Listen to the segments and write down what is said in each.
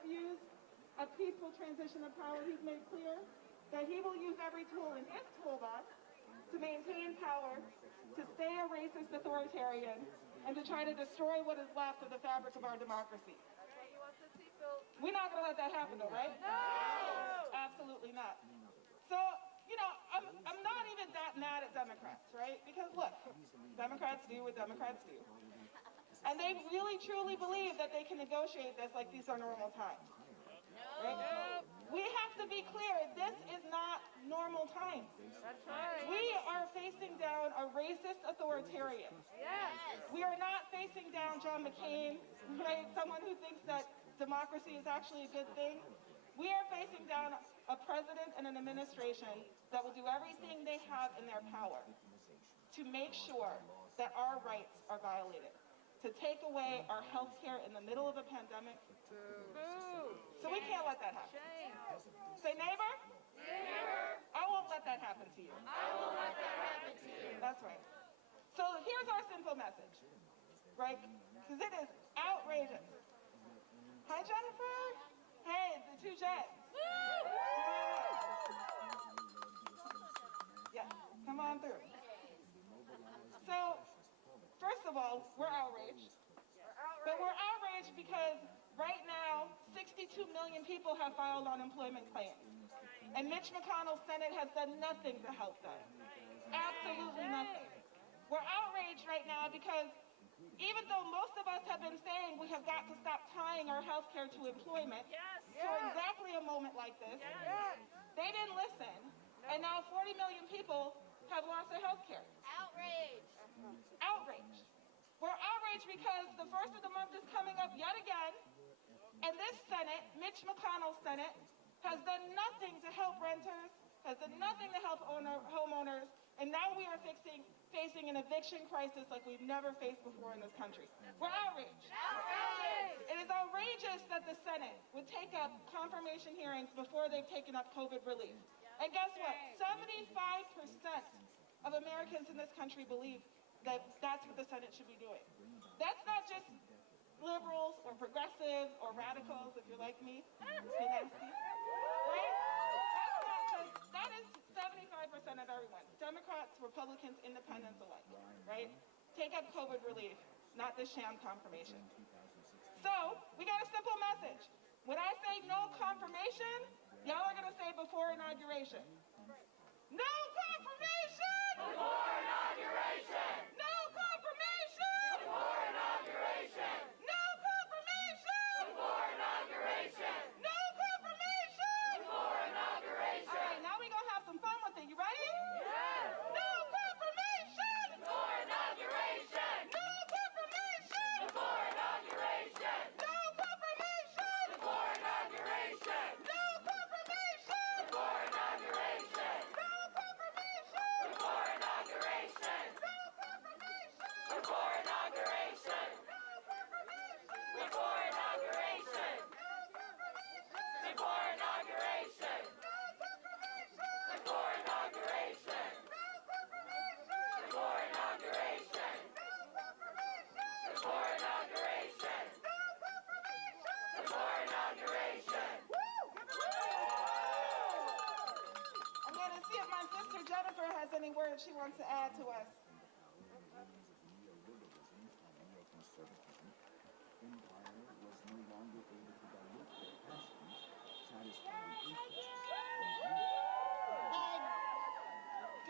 refuse a peaceful transition of power, he's made clear that he will use every tool in his toolbox to maintain power, to stay a racist authoritarian, and to try to destroy what is left of the fabric of our democracy. We're not going to let that happen, though, right? No! Absolutely not. So, you know, I'm not even that mad at Democrats, right? Because look, Democrats do what Democrats do. And they really truly believe that they can negotiate this like these are normal times. Right? We have to be clear, this is not normal times. That's right. We are facing down a racist authoritarian. Yes. We are not facing down John McCain, right? Someone who thinks that democracy is actually a good thing. We are facing down a president and an administration that will do everything they have in their power to make sure that our rights are violated, to take away our health care in the middle of a pandemic. So we can't let that happen. Say neighbor? Neighbor. I won't let that happen to you. I won't let that happen to you. That's right. So here's our simple message, right? Because it is outrageous. Hi, Jennifer. Hey, the two Jets. Yeah, come on through. So, first of all, we're outraged. But we're outraged because right now, 62 million people have filed unemployment claims. And Mitch McConnell's Senate has done nothing to help them. Absolutely nothing. We're outraged right now because even though most of us have been saying we have got to stop tying our health care to employment for exactly a moment like this, they didn't listen. And now 40 million people have lost their health care. Outraged. Outraged. We're outraged because the first of the month is coming up yet again, and this Senate, Mitch McConnell's Senate, has done nothing to help renters, has done nothing to help homeowners, and now we are facing an eviction crisis like we've never faced before in this country. We're outraged. Outraged. It is outrageous that the Senate would take up confirmation hearings before they've taken up COVID relief. And guess what? 75% of Americans in this country believe that that's what the Senate should be doing. That's not just liberals or progressives or radicals, if you're like me. Right? That is 75% of everyone. Democrats, Republicans, independents alike. Right? Take up COVID relief, not this sham confirmation. So, we got a simple message. When I say no confirmation, y'all are going to say before inauguration. No confirmation! Before inauguration! No confirmation! Before inauguration! No confirmation! Before inauguration! No confirmation! Before inauguration! All right, now we're going to have some fun with it. You ready? Yes! No confirmation! Before inauguration! No confirmation! Before inauguration! No confirmation! Before inauguration! No confirmation! Before inauguration! No confirmation! Before inauguration! No confirmation! Before inauguration! No confirmation! Before inauguration! No confirmation! Before inauguration! No confirmation! Before inauguration! No confirmation! Before inauguration! No confirmation! Before inauguration! No confirmation! Before inauguration! I'm going to see if my sister Jennifer has any words she wants to add to us.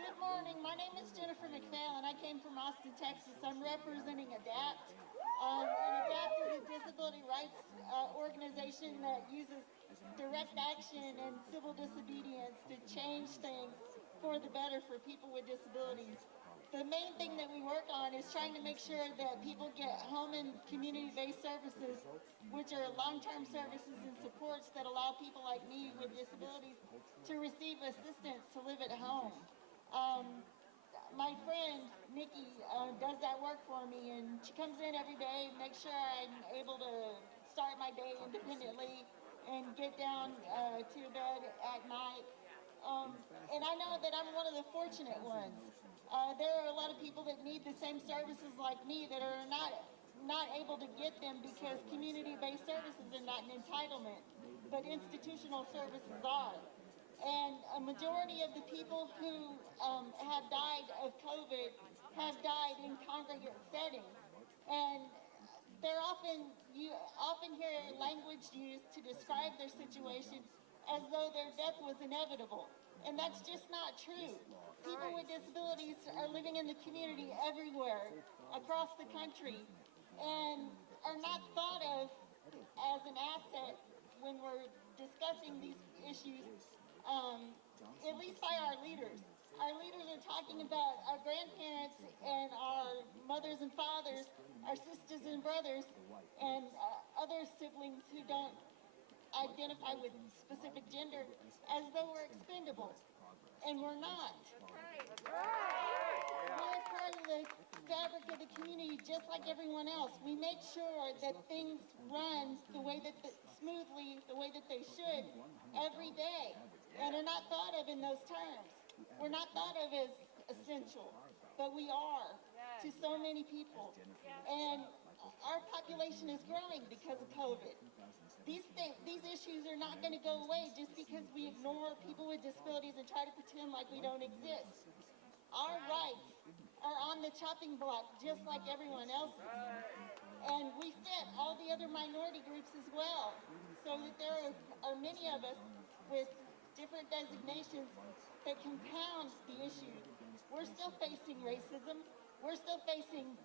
Good morning. My name is Jennifer McPhail, and I came from Austin, Texas. I'm representing ADAPT. And ADAPT is a disability rights organization that uses direct action and civil disobedience to change things for the better for people with disabilities. The main thing that we work on is trying to make sure that people get home and community-based services, which are long-term services and supports that allow people like me with disabilities to receive assistance to live at home. My friend, Nikki, does that work for me, and she comes in every day, makes sure I'm able to start my day independently and get down to bed at night. And I know that I'm one of the fortunate ones. There are a lot of people that need the same services like me that are not able to get them because community-based services are not an entitlement, but institutional services are. And a majority of the people who have died of COVID have died in congregate settings. And you often hear language used to describe their situation as though their death was inevitable. And that's just not true. People with disabilities are living in the community everywhere across the country and are not thought of as an asset when we're discussing these issues, at least by our leaders. Our leaders are talking about our grandparents and our mothers and fathers, our sisters and brothers, and other siblings who don't identify with specific gender as though we're expendable. And we're not. We're part of the fabric of the community just like everyone else. We make sure that things run smoothly, the way that they should every day, and are not thought of in those terms. We're not thought of as essential, but we are to so many people. And our population is growing because of COVID. These issues are not going to go away just because we ignore people with disabilities and try to pretend like we don't exist. Our rights are on the chopping block just like everyone else's. And we fit all the other minority groups as well, so that there are many of us with different designations that compound the issue. We're still facing racism. We're still facing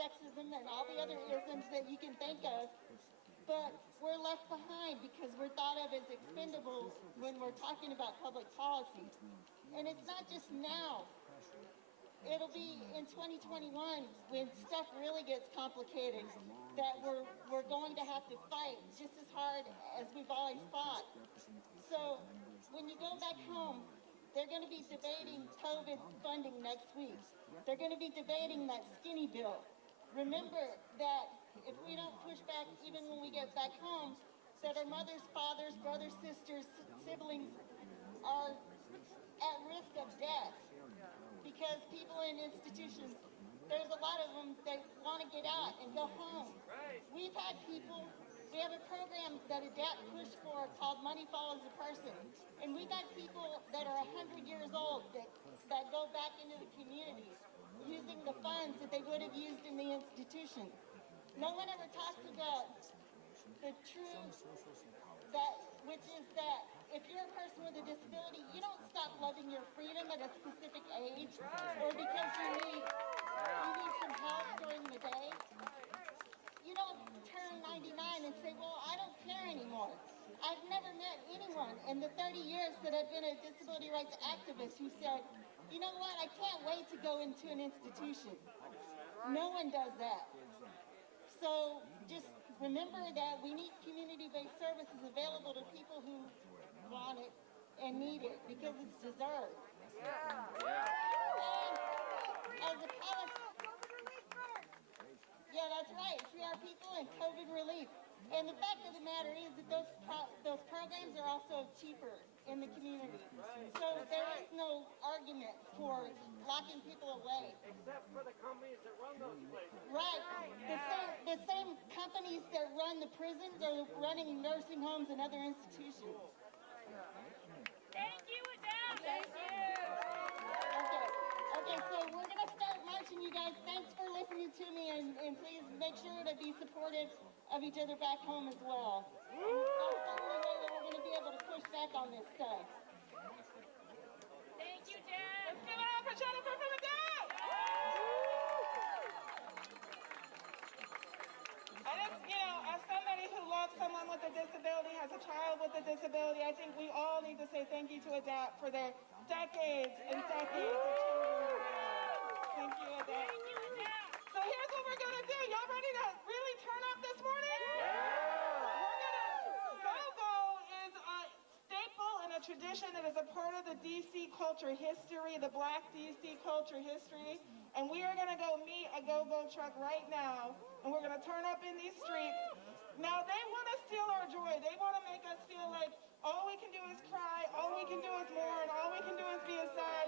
sexism and all the other isms that you can think of. But we're left behind because we're thought of as expendable when we're talking about public policy. And it's not just now. It'll be in 2021 when stuff really gets complicated that we're going to have to fight just as hard as we've always fought. So when you go back home, they're going to be debating COVID funding next week. They're going to be debating that skinny bill. Remember that if we don't push back even when we get back home, that our mothers, fathers, brothers, sisters, siblings are at risk of death. Because people in institutions, there's a lot of them that want to get out and go home. We have a program that ADAPT pushed for called Money Follows the Person. And we've had people that are 100 years old that go back into the community using the funds that they would have used in the institution. No one ever talks about the truth, which is that if you're a person with a disability, you don't stop loving your freedom at a specific age or because you need some help during the day. You don't turn 99 and say, well, I don't care anymore. I've never met anyone in the 30 years that I've been a disability rights activist who said, you know what, I can't wait to go into an institution. No one does that. So just remember that we need community-based services available to people who want it and need it because it's deserved. And as a policy, that's right, free our people and COVID relief. And the fact of the matter is that those programs are also cheaper in the community. So there is no argument for locking people away. Except for the companies that run those places. Right. The same companies that run the prisons are running nursing homes and other institutions. Thank you, Adele. Thank you. Okay, so we're going to start marching, you guys. Thanks for listening to me, and please make sure to be supportive of each other back home as well. That's the only way that we're going to be able to push back on this stuff. Thank you, Dad. Let's give it up for Jennifer from ADAPT! And it's, as somebody who loves someone with a disability, has a child with a disability, I think we all need to say thank you to ADAPT for their decades and decades of children. Thank you, ADAPT. Thank you, Adele. So here's what we're gonna do. Y'all ready to really turn up this morning? Go-Go is a staple and a tradition that is a part of the DC culture history, the Black DC culture history. And we are gonna go meet a Go-Go truck right now, and we're gonna turn up in these streets. Now they wanna steal our joy. They wanna make us feel like all we can do is cry, all we can do is mourn, all we can do is be sad.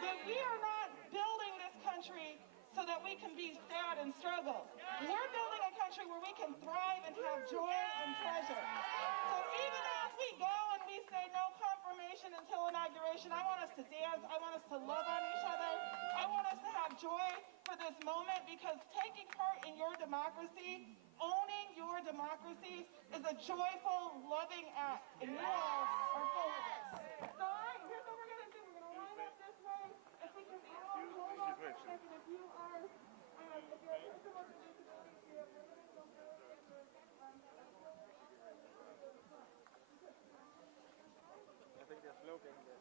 But we are not building this country so that we can be sad and struggle. We're building a country where we can thrive and have joy pleasure. So even as we go and we say no confirmation until inauguration, I want us to dance. I want us to love on each other. I want us to have joy for this moment, because taking part in your democracy, owning your democracy, is a joyful, loving act, and you all are full of it. So all right, here's what we're going to do. We're going to line up this way. If we can all hold on for a second, if you're a person with a disability, if you're a limited mobility, if you're I think they're smoking there.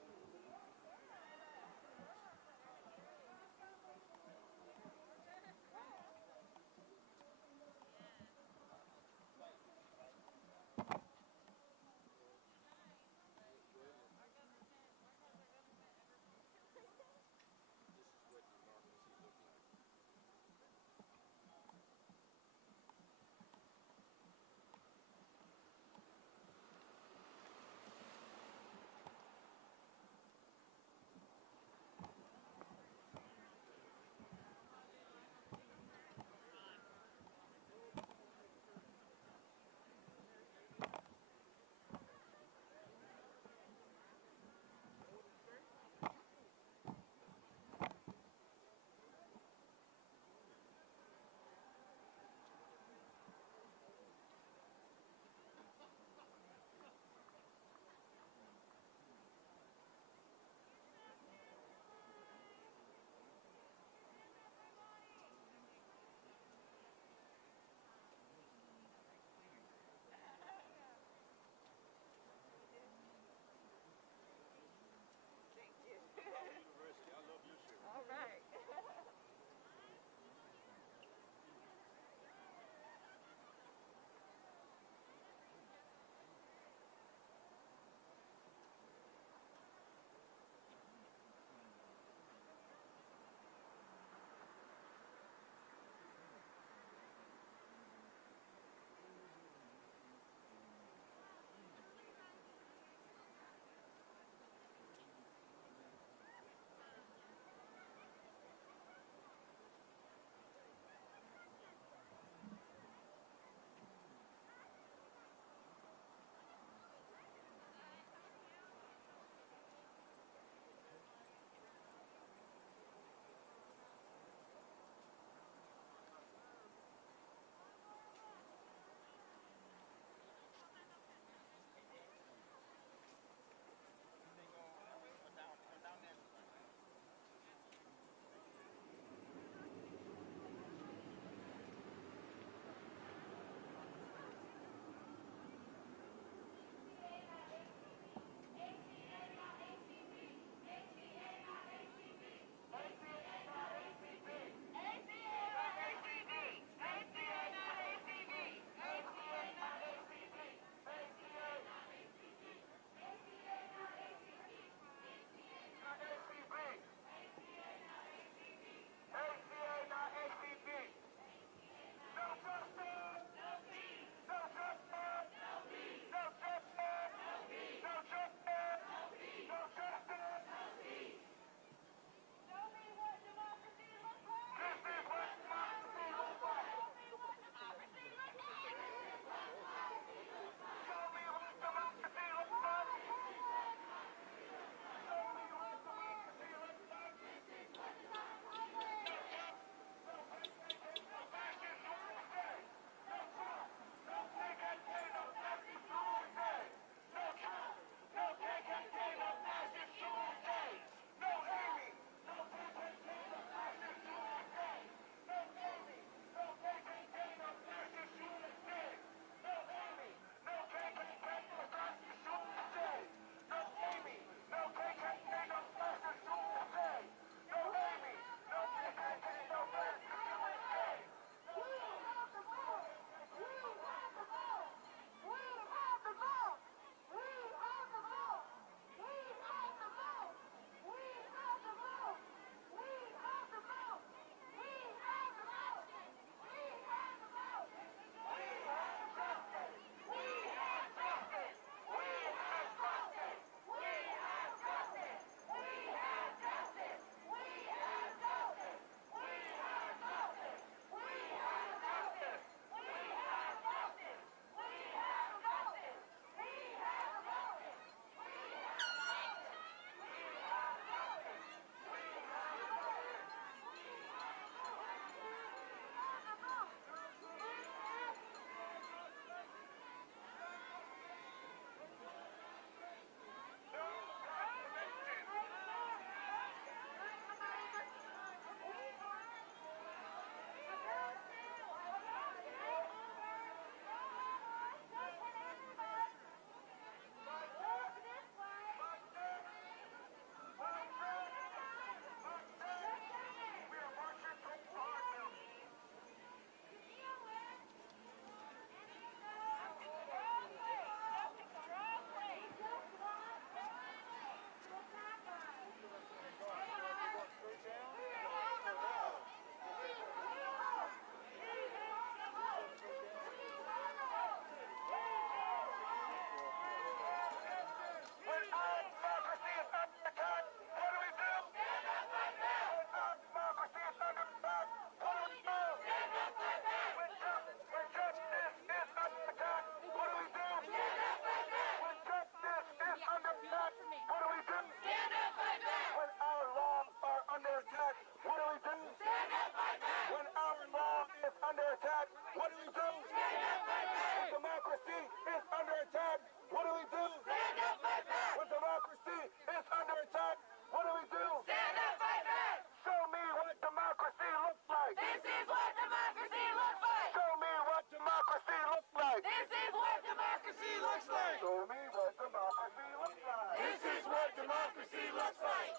looks like. Show me what democracy looks like. This is what democracy looks like.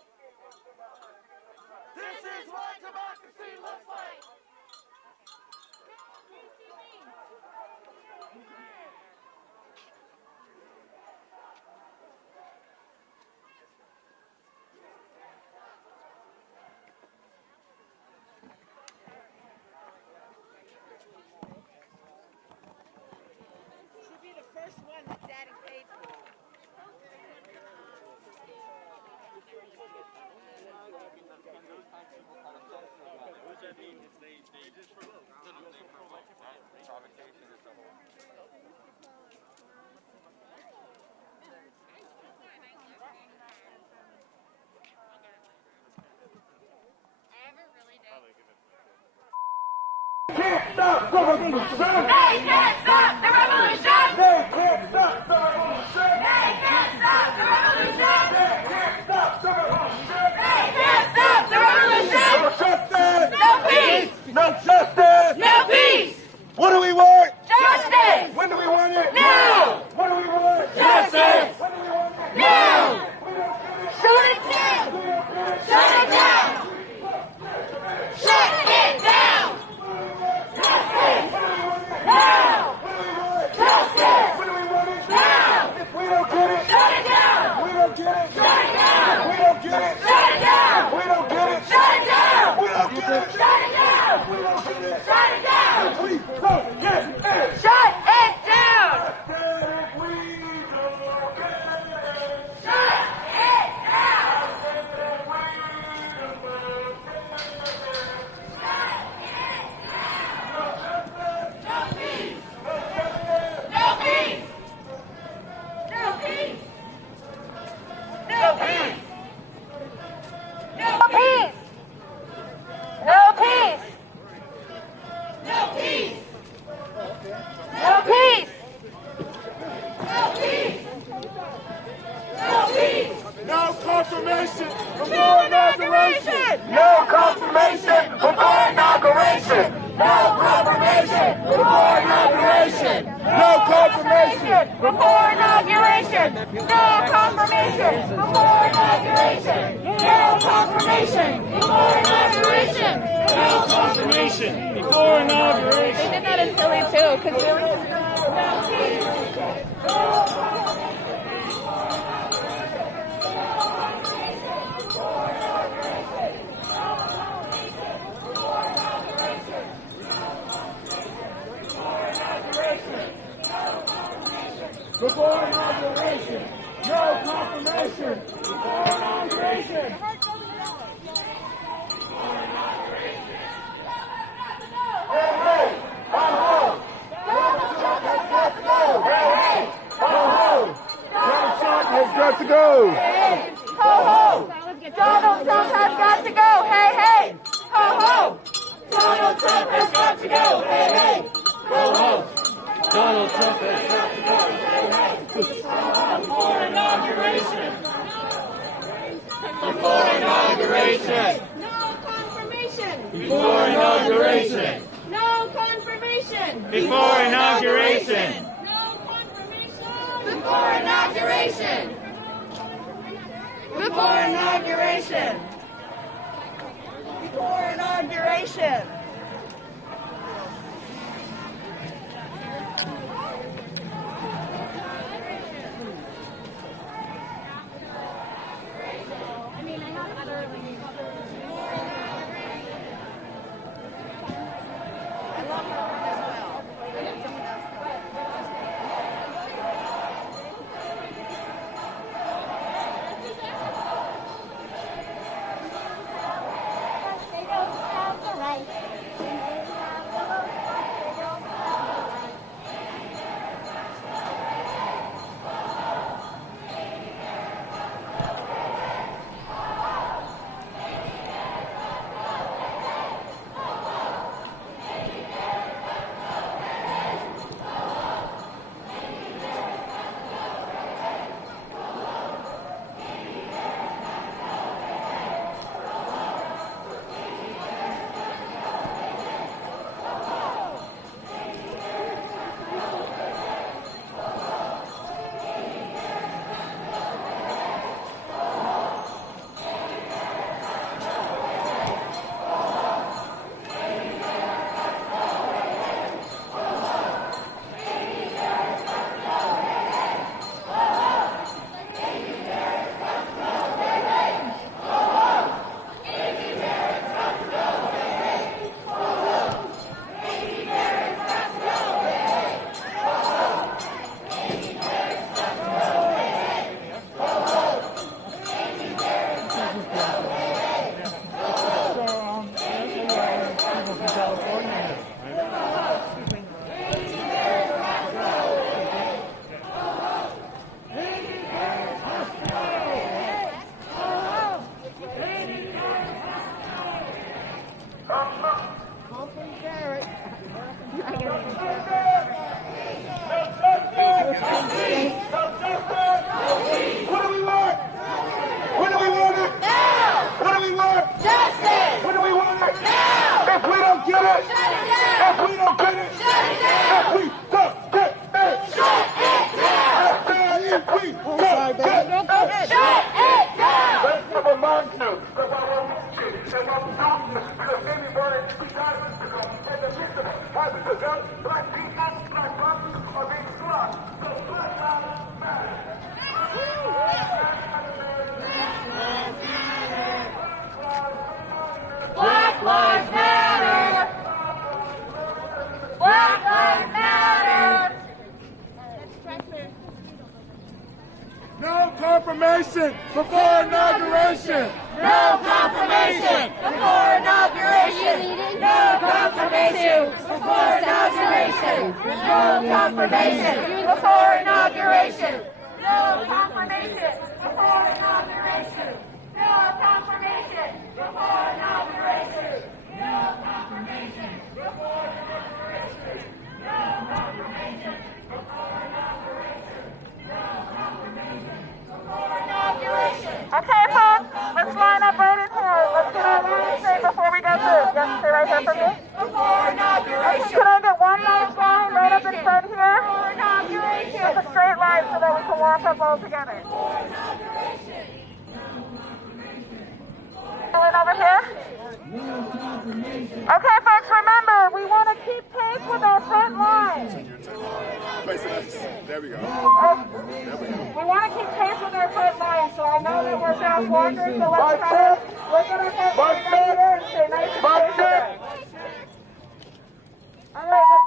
This is what democracy looks like. Should be the first one that Daddy paid for. Can't stop the revolution! They can't stop the revolution! They can't stop the revolution! They can't stop the revolution! They can't stop the revolution! They can't stop the revolution! No justice! No peace! No justice! No peace! What do we want? Justice! When do we want it? Now! What do we want? Justice! When do we want it? Now! We don't get it. Shut it down! Shut it down! Shut it down! Justice! Now! Justice! When do we want it? Now! If we don't get it, Shut it down! we don't get it. Shut it down! We don't get it. Shut it down! We don't get it. Shut it down! We don't get it. Shut it down! We don't get it. Shut it down! We don't get it. Shut it down! I said if we don't get it. Shut it down! No peace! No peace! No peace! No peace! No peace! No peace! No peace! No peace! No peace! No peace! No confirmation No inauguration! No confirmation before inauguration. No confirmation before inauguration! No confirmation. Before inauguration! No confirmation before inauguration! No confirmation before inauguration! No confirmation before inauguration. They did that in Philly too, because Philly. Before inauguration. No confirmation before inauguration. Hey, hey, ho, ho. Donald Trump has got to go. Hey, hey, ho, ho. Donald Trump has got to go. Hey, ho ho! Donald Trump has got to go! Hey, hey! Ho ho! Donald Trump has got to go! Hey, hey! Ho ho! Donald Trump has got to go. Hey, hey. Before inauguration. Before inauguration. No confirmation! Before inauguration. No confirmation! Before inauguration. No confirmation! Before inauguration! Before inauguration! Before inauguration! I love her as well. They don't have the right confirmation before inauguration. No confirmation before inauguration. No confirmation before inauguration. No confirmation before inauguration. No confirmation before inauguration. No confirmation before inauguration. No confirmation before inauguration. No confirmation before inauguration. No confirmation before inauguration. Okay, folks, let's line up right in here. Let's get our line straight before we go through. Just stay right here for me. Before inauguration. Can I get one nice line right up in front here? Before inauguration. Just a straight line so that we can walk up all together. Before inauguration. Over here. Okay, folks, remember, we want to keep pace with our front line. There we go. We want to keep pace with our front line, so I know that we're fast walkers, so let's try to look at our front line over here and stay nice and patient. All right,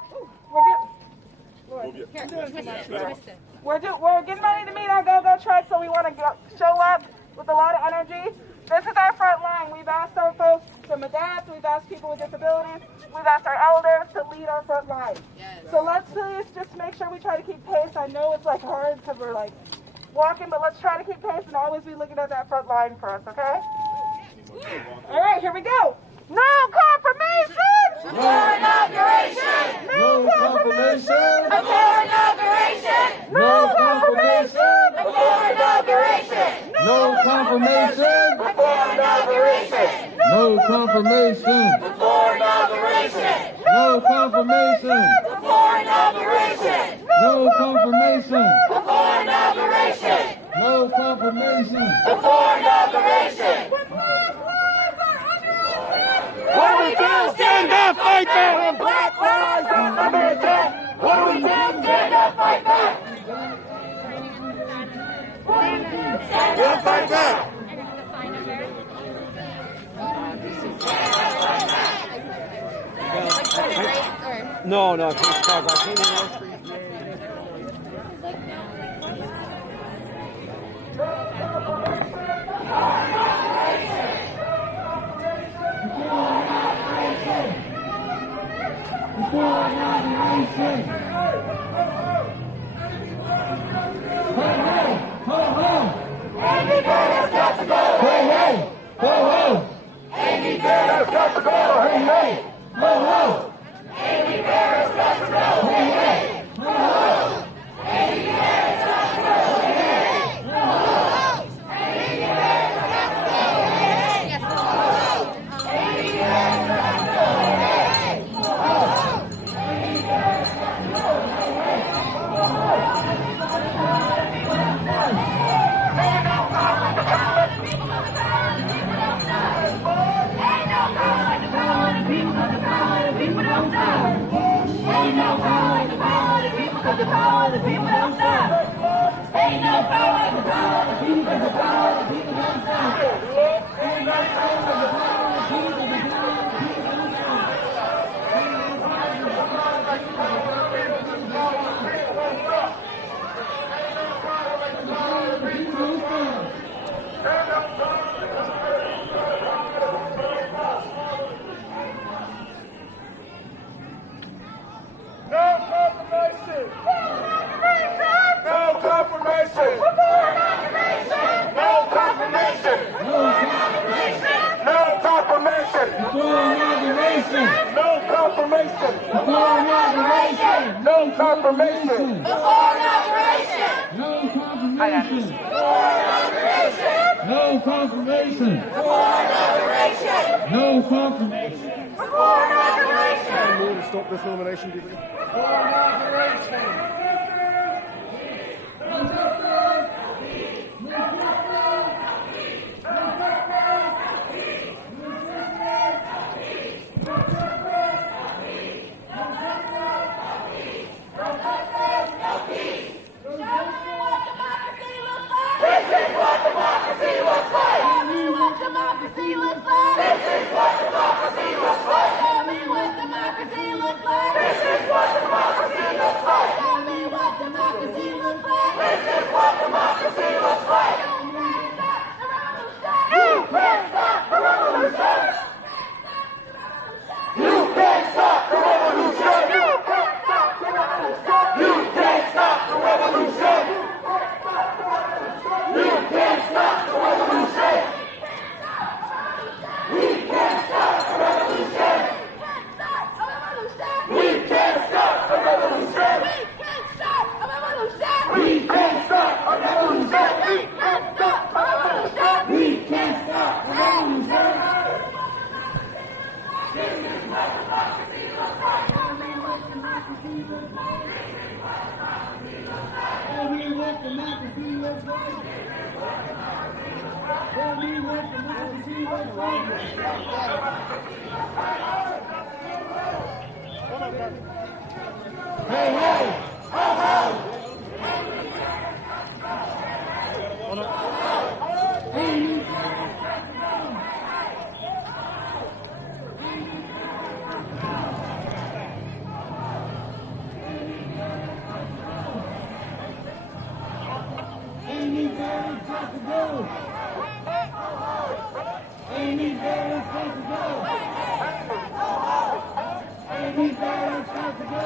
we're getting ready to meet our go-go truck, so we want to show up with a lot of energy. This is our front line. We've asked our folks to adapt. We've asked people with disabilities. We've asked our elders to lead our front line. Yes. So let's please just make sure we try to keep pace. I know it's hard because we're walking, but let's try to keep pace and always be looking at that front line for us, okay? All right, here we go. No confirmation before inauguration. No confirmation before inauguration. No confirmation before inauguration. No confirmation before inauguration. No confirmation Before inauguration. No confirmation Before inauguration. No confirmation Before inauguration. No confirmation Before inauguration. What do we do? Stand up, fight back! When black lives are under attack! What do we do? Stand up, fight back! Stand up, fight back! No, I can't talk. I can't even Amy Barrett's got to go! Hey, hey! Ho, ho! Amy Barrett's got to go! Hey, hey! Ho, ho! Amy Barrett's got to go! Hey, hey! Ho, ho! Amy Barrett's got to go! Hey, hey! Ho, ho! Amy Barrett's got to go! Hey, hey! Ho, ho! Amy Barrett's got to go! Hey, hey! Ho, ho! Amy Barrett's got to go! Hey, hey! Ho, ho! Ain't no power like the power of the people, 'cause the power of the people don't stop. Ain't no power like the power of the people, 'cause the power of the people don't stop. Ain't no power like the power of the people, 'cause the power of the people don't stop. Ain't no power like the power of the people, 'cause the power of the people don't stop. Ain't no power like the power of the people don't stop. No confirmation! No confirmation! No confirmation! No confirmation! No confirmation! Before inauguration! No confirmation! Before inauguration. No confirmation! Before inauguration. No confirmation! Before inauguration. No confirmation! Before inauguration. Move to stop this nomination, do you think? This is what democracy looks like. This is what democracy looks like. This is what democracy looks like. Tell me what democracy looks like. This is what democracy looks like. Tell me Tell me what democracy looks like. Tell me what democracy looks like. Hey, hey! Ho, ho! Amy Barrett's got to go. Amy Barrett's got to go. Amy Barrett's got to go.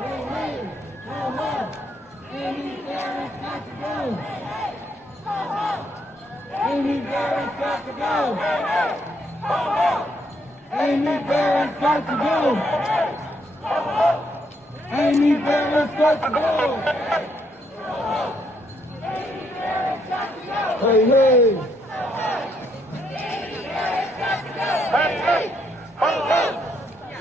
Hey, hey, ho, ho. Amy Barrett's got to go. Amy Barrett's got to go. Amy Barrett's got to go. Amy Barrett's got to go. Hey, hey. Hey, hey, ho, ho.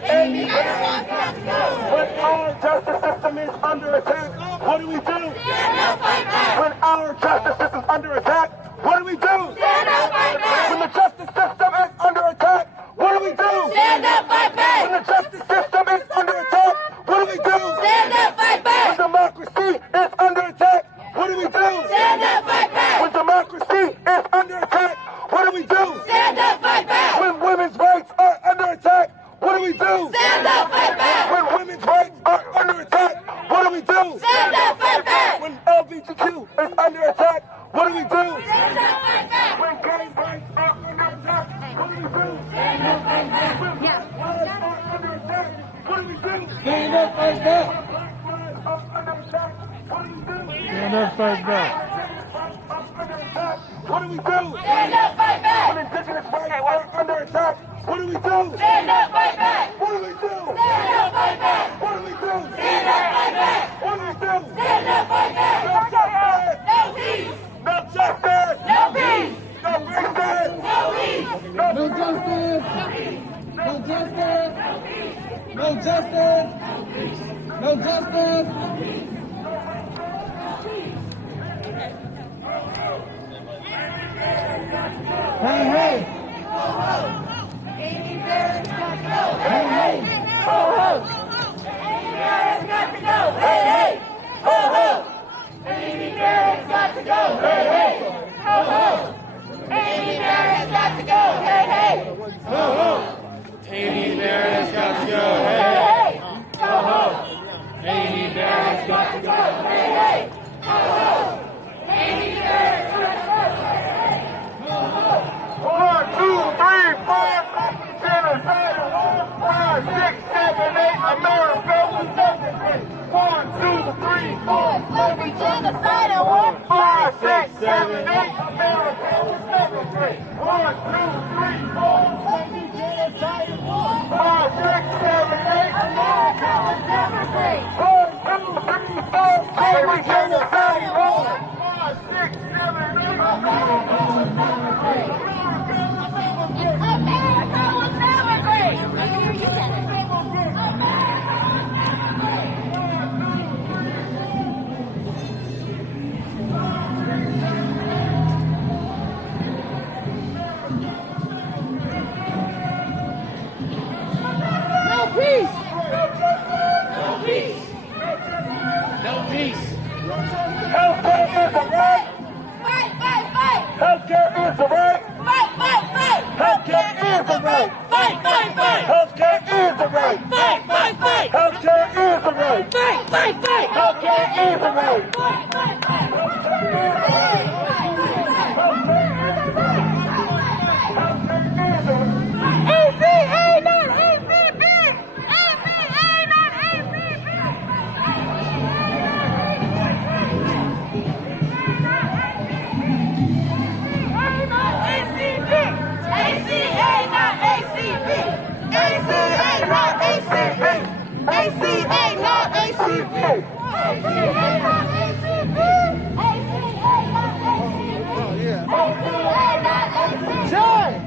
Amy Barrett's got to go. When our justice system is under attack, what do we do? Stand up, fight back. When our justice system is under attack, what do we do? Stand up, fight back. When the justice system is under attack, what do we do? Stand up, fight back. When the justice system is under attack, what do we do? Stand up, fight When back. democracy is under attack, what do we do? Stand up, fight back. When democracy is under attack, what do we do? Stand up, fight back. When women's rights are under attack, what do we do? Stand up, fight back. When women's rights are under attack, what do we do? Stand up, fight back. When LGBTQ is under attack, what do we do? Stand up, fight back. When gay rights are under attack, what do we do? Stand up, fight back. Yeah. Lives are under attack, what do we do? Stand up, fight back. Black lives are under attack, what do we do? Stand up, fight back. What do we do? Stand up, fight back. When indigenous rights are under attack, what do we do? Stand up, fight back. What do we do? Stand up, fight back. What do we do? Stand up, fight back. What do we do? Stand up, fight back. No justice! No peace. No justice! No peace. No justice! No peace. No justice! No justice! No justice! No justice! Hey, hey! Amy Barrett's got to go. Hey, hey! Ho, ho. Amy Barrett's got to go. Hey, hey. Ho, ho. Amy Barrett's got to go. Hey, hey. Ho, ho. Amy Barrett's got to go. Hey, hey. Ho, ho! Amy Barrett's got to go. Hey, Hey, hey. Ho, ho. Amy Barrett's got to go. Hey, hey. Ho, ho. Amy Barrett's got to go. 1, 2, 3, 4, genocide. 5, 6, 7, 8, America was everything. 1, 2, 3, 4, Let me genocide and war. 5, 6, 7, 8, America was everything. 1, 2, 3, 4, Let me genocide and war. 5, 6, 7, 8, America was never free. 1, 2, 3, 4, every genocide in war. 5, 6, 7, 8, America was never free. America was never free. No peace! No peace. Healthcare is a right. Fight, fight, fight. Healthcare is a right. Fight, fight, fight. Healthcare is a right. Fight, fight, fight. Healthcare is a right. Fight, fight, fight. Healthcare is a right. Fight, fight, fight. Healthcare is a right. Fight, fight, fight. ACA, not ACB. ACA, not ACB. John!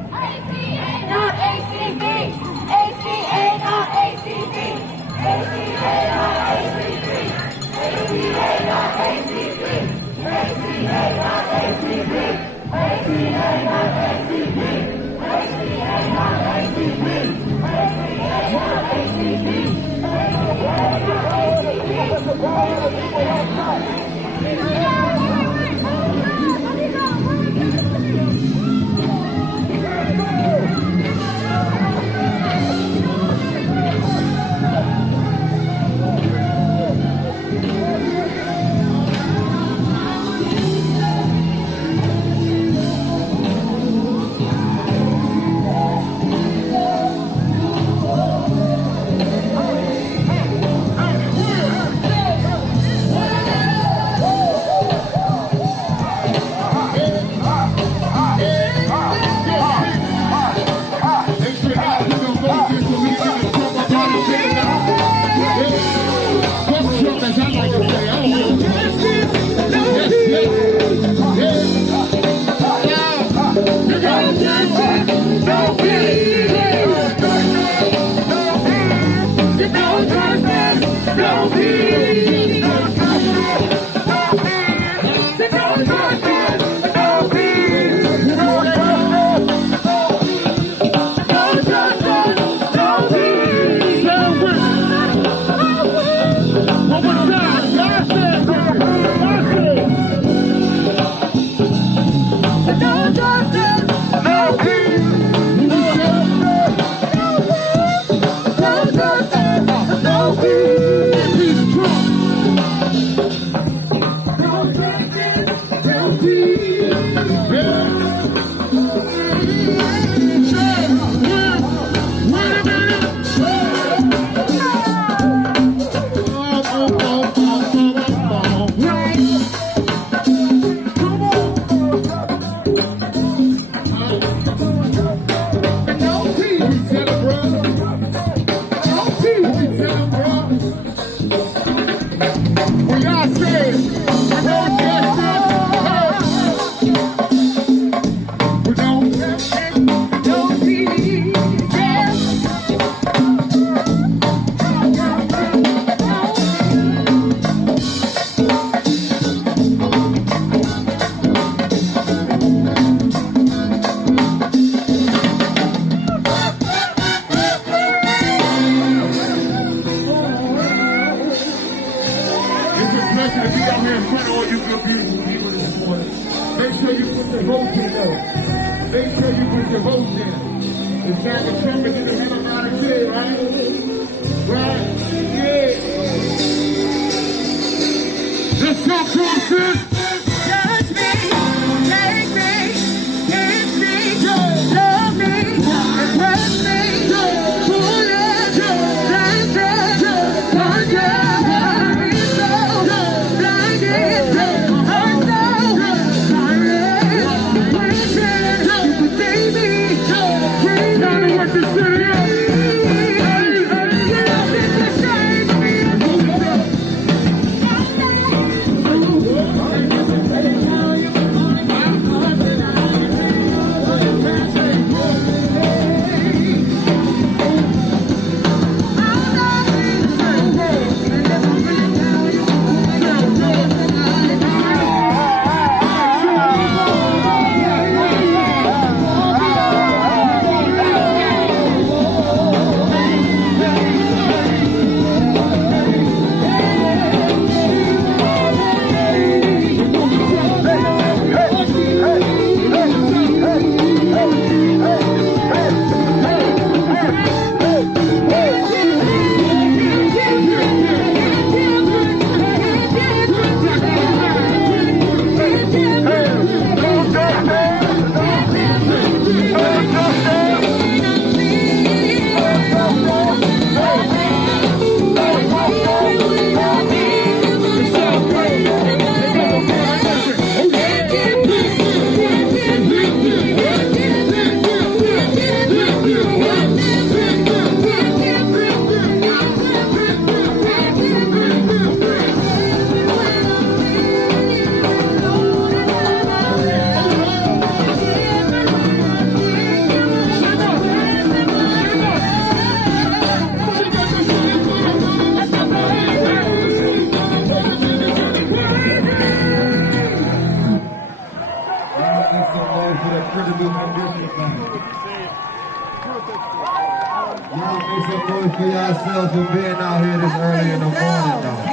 For yourselves for being out here this early in the morning, though.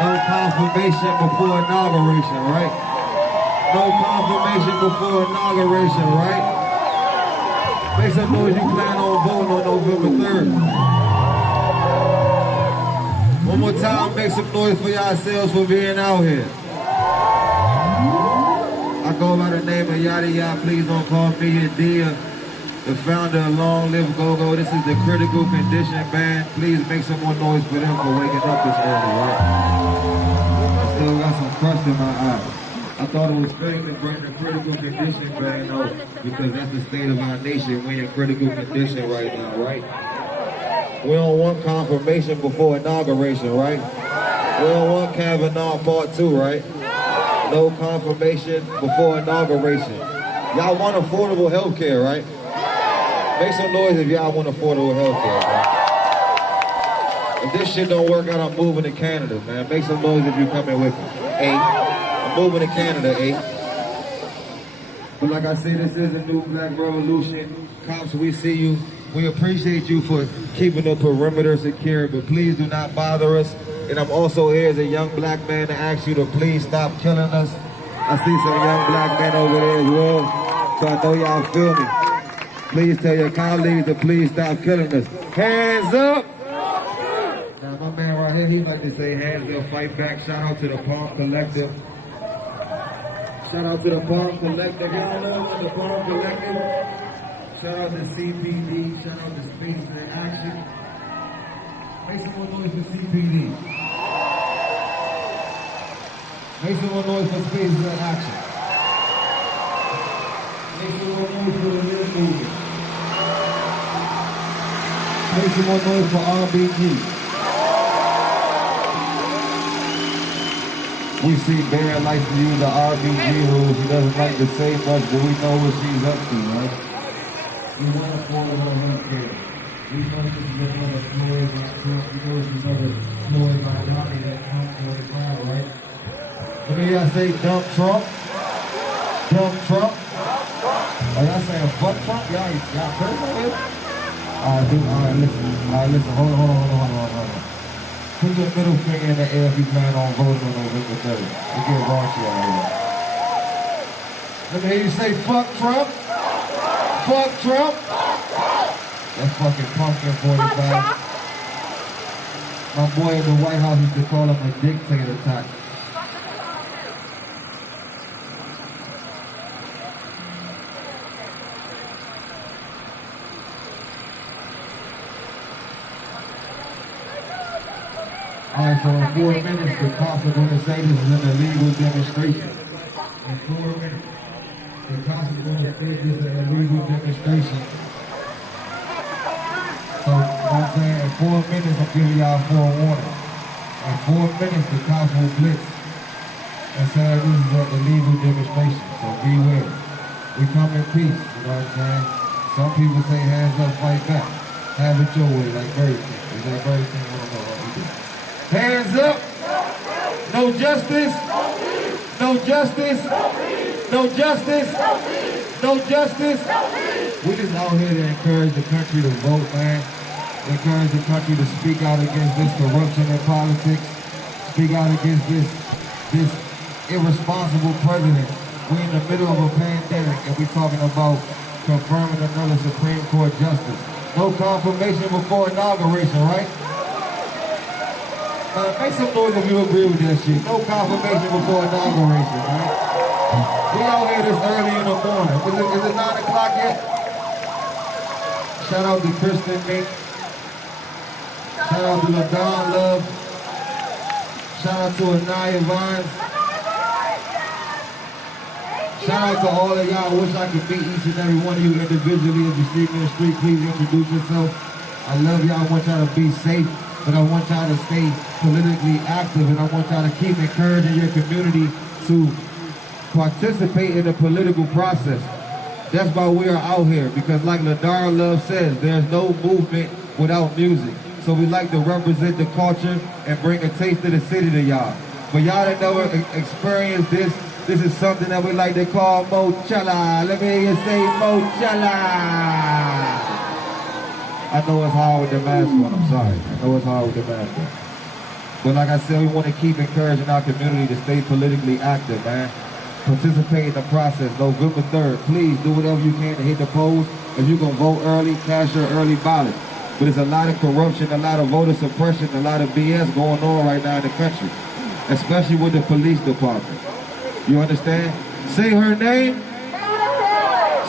No confirmation before inauguration, right? No confirmation before inauguration, right? Make some noise you plan on voting on November 3rd. One more time, make some noise for yourselves for being out here. I go by the name of Yada Yada, please don't call me a dear. The founder of Long Live Go-Go. This is the Critical Condition Band. Please make some more noise for them for waking up this early, right? I still got some crust in my eyes. I thought it was fake to bring the Critical Condition Band out because that's the state of our nation. We're in critical condition right now, right? We don't want confirmation before inauguration, right? We don't want Kavanaugh Part 2, right? No confirmation before inauguration. Y'all want affordable health care, right? Make some noise if y'all want affordable health care, right? If this shit don't work out, I'm moving to Canada, man. Make some noise if you're coming with me. I'm moving to Canada, But like I said, this is a new black revolution. Cops, we see you. We appreciate you for keeping the perimeter secure, but please do not bother us. And I'm also here as a young black man to ask you to please stop killing us. I see some young black men over there as well, so I know y'all feel me. Please tell your colleagues to please stop killing us. Hands up! Now my man right here, he like to say hands up, fight back. Shout out to the Palm Collective. Shout out to the Palm Collective. Y'all know about the Palm Collective? Shout out to CPD. Shout out to Space in Action. Make some more noise for CPD. Make some more noise for Space in Action. Make some more noise for the Real Movement. Make some more noise for RBG. We see Barrett likes to use the RBG rules. He doesn't like to say much, but we know what she's up to, right? We want to follow her health care. We know she's been unemployed by Trump. We know she's unemployed by Johnny that Trump 45, right? Let me y'all say dump Trump. Dump Trump. Are y'all saying fuck Trump? Y'all curse on it? Alright, listen. Hold on. Put your middle finger in the air if you plan on voting on November 3rd. We get raunchy out here. Let me hear you say fuck Trump. Fuck Trump. That's fucking pumpkin 45. My boy in the White House used to call him a dictator type. Alright, so in 4 minutes, the cops are going to say this is an illegal demonstration. In 4 minutes, the cops are going to say this is an illegal demonstration. So, you know what I'm saying? In 4 minutes, I'm giving y'all forewarning. In 4 minutes, the cops will blitz and say this is an illegal demonstration. So beware. We come in peace, you know what I'm saying? Some people say hands up, fight back. Have it your way, like Burger King. Is that Burger King? I don't know what we do. Hands up. No justice. No justice. No justice. No justice. We just out here to encourage the country to vote, man. Encourage the country to speak out against this corruption in politics. Speak out against this irresponsible president. We're in the middle of a pandemic and we're talking about confirming another Supreme Court justice. No confirmation before inauguration, right? Make some noise if you agree with that shit. No confirmation before inauguration, right? We out here this early in the morning. Is it 9 o'clock yet? Shout out to Kristen Mink. Shout out to LaDon Love. Shout out to Anaya Vines. Shout out to all of y'all. I wish I could meet each and every one of you individually. If you see me in the street, please introduce yourself. I love y'all. I want y'all to be safe, but I want y'all to stay politically active, and I want y'all to keep encouraging your community to participate in the political process. That's why we are out here, because like LaDar Love says, there's no movement without music. So we like to represent the culture and bring a taste of the city to y'all. For y'all that never experienced this is something that we like to call Mochella. Let me hear you say Mochella. I know it's hard with the mask on, I'm sorry. I know it's hard with the mask on. But like I said, we want to keep encouraging our community to stay politically active, man. Participate in the process. November 3rd, please do whatever you can to hit the polls. If you can vote early, cast your early ballot. But there's a lot of corruption, a lot of voter suppression, a lot of BS going on right now in the country, especially with the police department. You understand? Say her name.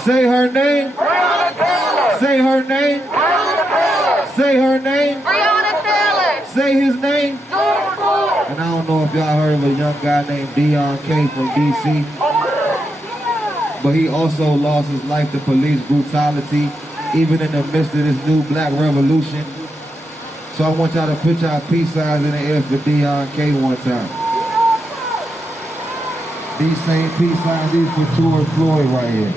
Say her name. Say her name. Say her name. Say his name. And I don't know if y'all heard of a young guy named Deon K from DC, but he also lost his life to police brutality, even in the midst of this new black revolution. So I want y'all to put y'all peace signs in the air for Deon K one time. These same peace signs, these for George Floyd right here.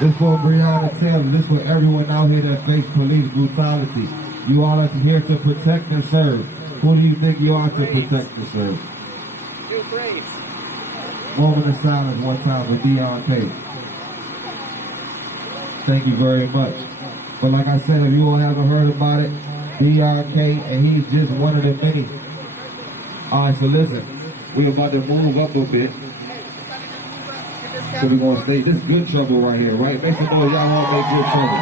This for Breonna Taylor. This for everyone out here that face police brutality. You all are here to protect and serve. Who do you think you are to protect and serve? Moment of silence one time for Deon Page. Thank you very much. But like I said, if you all haven't heard about it, Deon K, and he's just one of the many. Alright, so listen, we're about to move up a bit. So we're gonna stay, this is good trouble right here, right? Make some noise, y'all wanna make good trouble.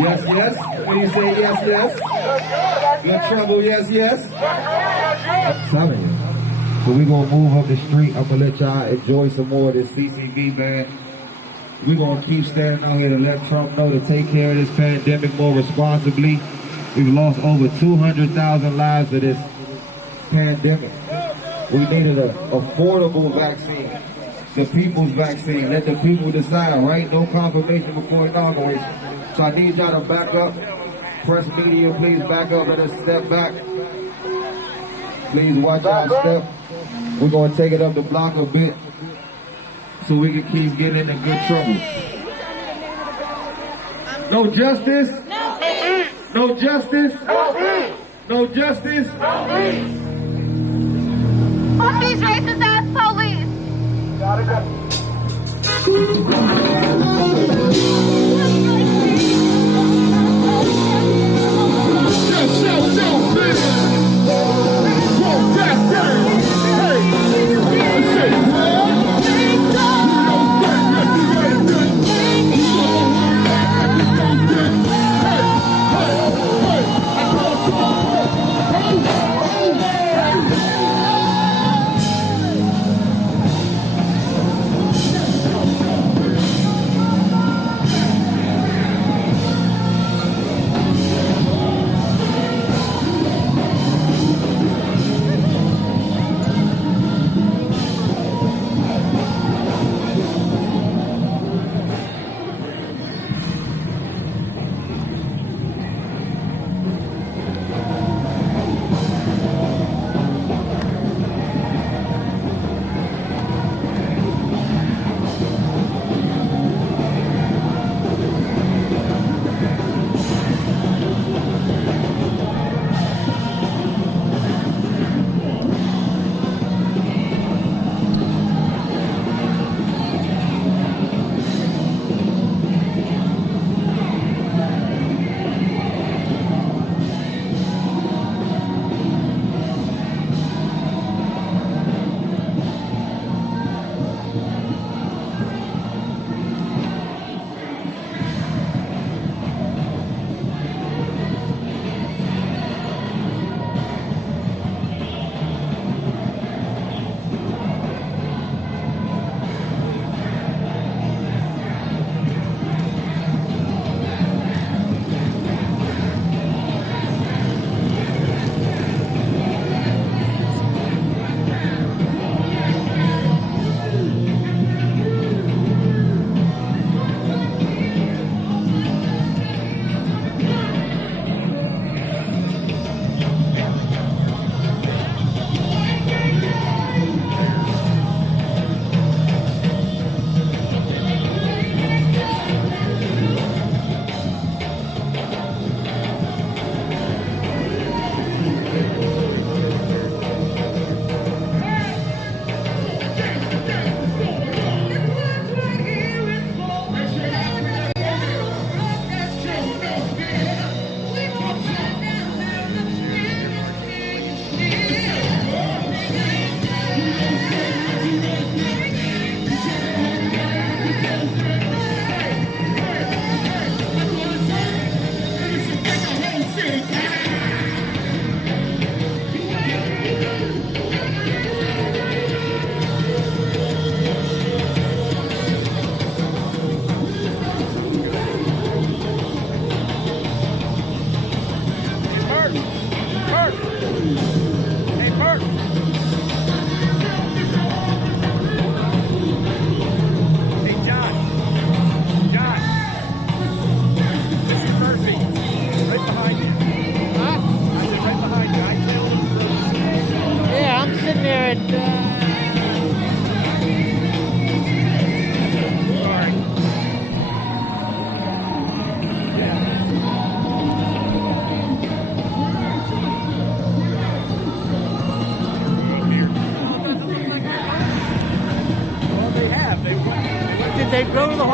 Yes, yes. When you say yes, yes. Good trouble, yes, yes. I'm telling you. So we're gonna move up the street. I'm gonna let y'all enjoy some more of this CCV band. We're gonna keep standing out here to let Trump know to take care of this pandemic more responsibly. We've lost over 200,000 lives to this pandemic. We needed an affordable vaccine. The people's vaccine. Let the people decide, right? No confirmation before inauguration. So I need y'all to back up. Press media, please back up. Let us step back. Please watch our step. We're going to take it up the block a bit so we can keep getting into good trouble. No justice? No peace. No justice? No peace. No justice? No peace. Fuck these racist ass police. Gotta go.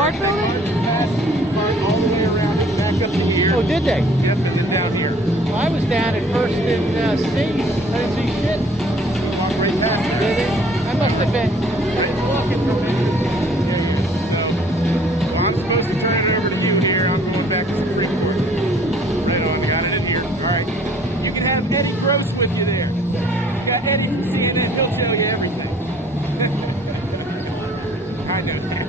Hart Building? All the way around and back up to here. Oh, did they? Yep, and then down here. Well, I was down at first in C. I didn't see shit. Walk right past it. Did it? I must have been. I'm walking from there. So, I'm supposed to turn it over to you here. I'm going back to Supreme Court. Right on, got it in here. All right. You can have Eddie Gross with you there. You got Eddie from CNN. He'll tell you everything. I know that.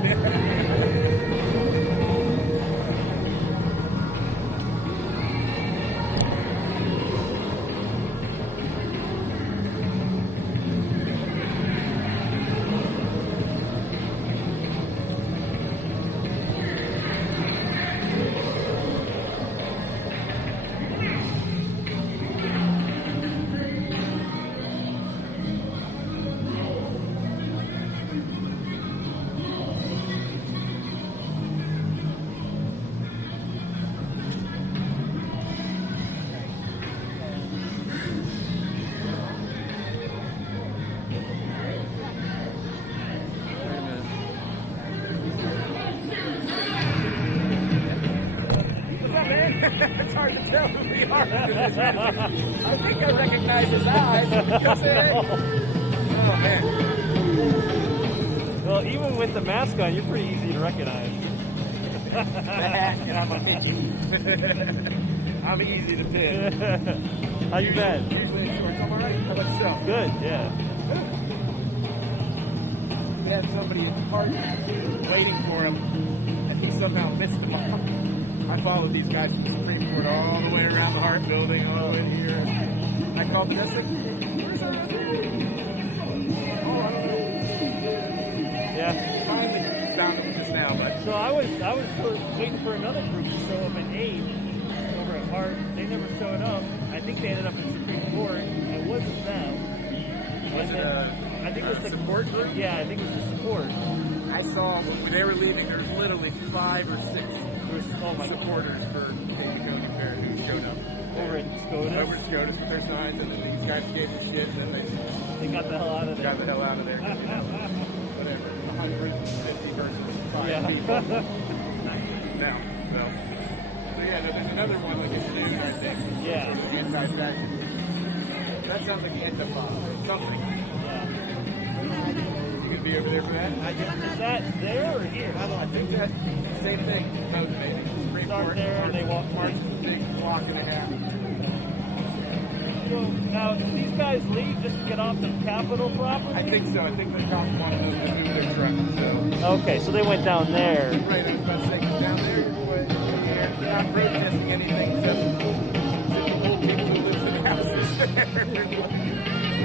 It's hard to tell who we are. I think I recognize his eyes. Yes, Eric? Oh, man. Well, even with the mask on, you're pretty easy to recognize. And I'm a Mickey. I'm easy to pin. How you been? Usually in shorts. I'm all right. How about yourself? Good, yeah. We had somebody at the park waiting for him, and he somehow missed them all. I followed these guys from the Supreme Court all the way around the Hart Building, all the way here. I called the desk, like, where's our other? Oh, I don't know. Yeah. Finally found them just now, but So I was waiting for another group to show up at 8 over at Hart. They never showed up. I think they ended up in Supreme Court. It wasn't them. was it I think it was the support group? Yeah, I think it was the support. I saw when they were leaving, there was literally 5 or 6 supporters for Amy Coney Barrett who showed up. Over at SCOTUS? Over at SCOTUS with their signs, and then these guys gave them shit, and then they got the hell out of there. Got the hell out of there. Whatever. 150 versus 5 people. Now, so yeah, there's another one like at noon, I think. Yeah. Sort of anti-fascist. That sounds like the end of something. Yeah. You gonna be over there for that? Is that there or here? I think that same thing. Maybe. Supreme Start Court, there and they walk march a big block and a half. So now, did these guys leave just to get off the Capitol property? I think so. I think the cops wanted them to move their truck. So. Okay, so they went down there. Right, I was about to say, 'cause down there, they're not protesting anything except the old people who live in the houses there.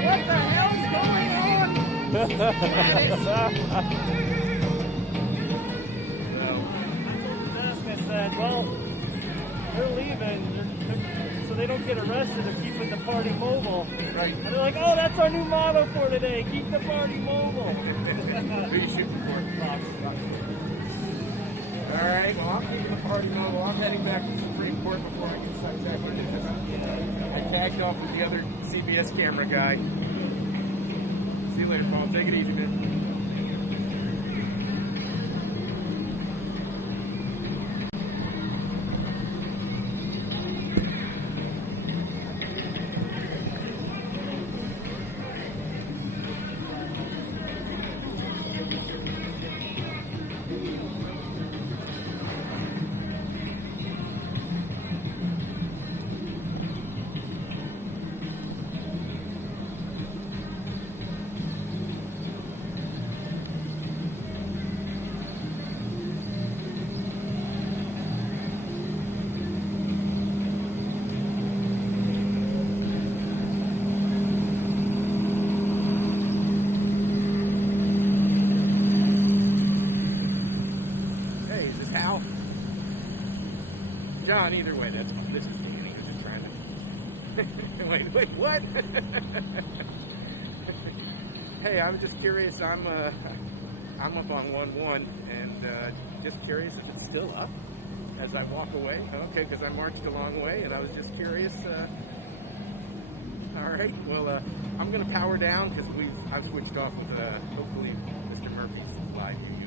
What the hell's going on? I said, well, they're leaving, so they don't get arrested. They're keeping the party mobile. Right. And they're like, oh, that's our new motto for today. Keep the party mobile. Who are you shooting for? All right, well, I'm keeping the party mobile. I'm heading back to the Supreme Court before I get sidetracked. I tagged off with the other CBS camera guy. See you later, Paul. Take it easy, man. John, either way, that's fine. This is Danny. I'm just trying to... wait, what? Hey, I'm just curious. I'm up on 1-1, and just curious if it's still up as I walk away. Okay, because I marched a long way, and I was just curious. All right, well, I'm going to power down because I've switched off with hopefully Mr. Murphy's live view.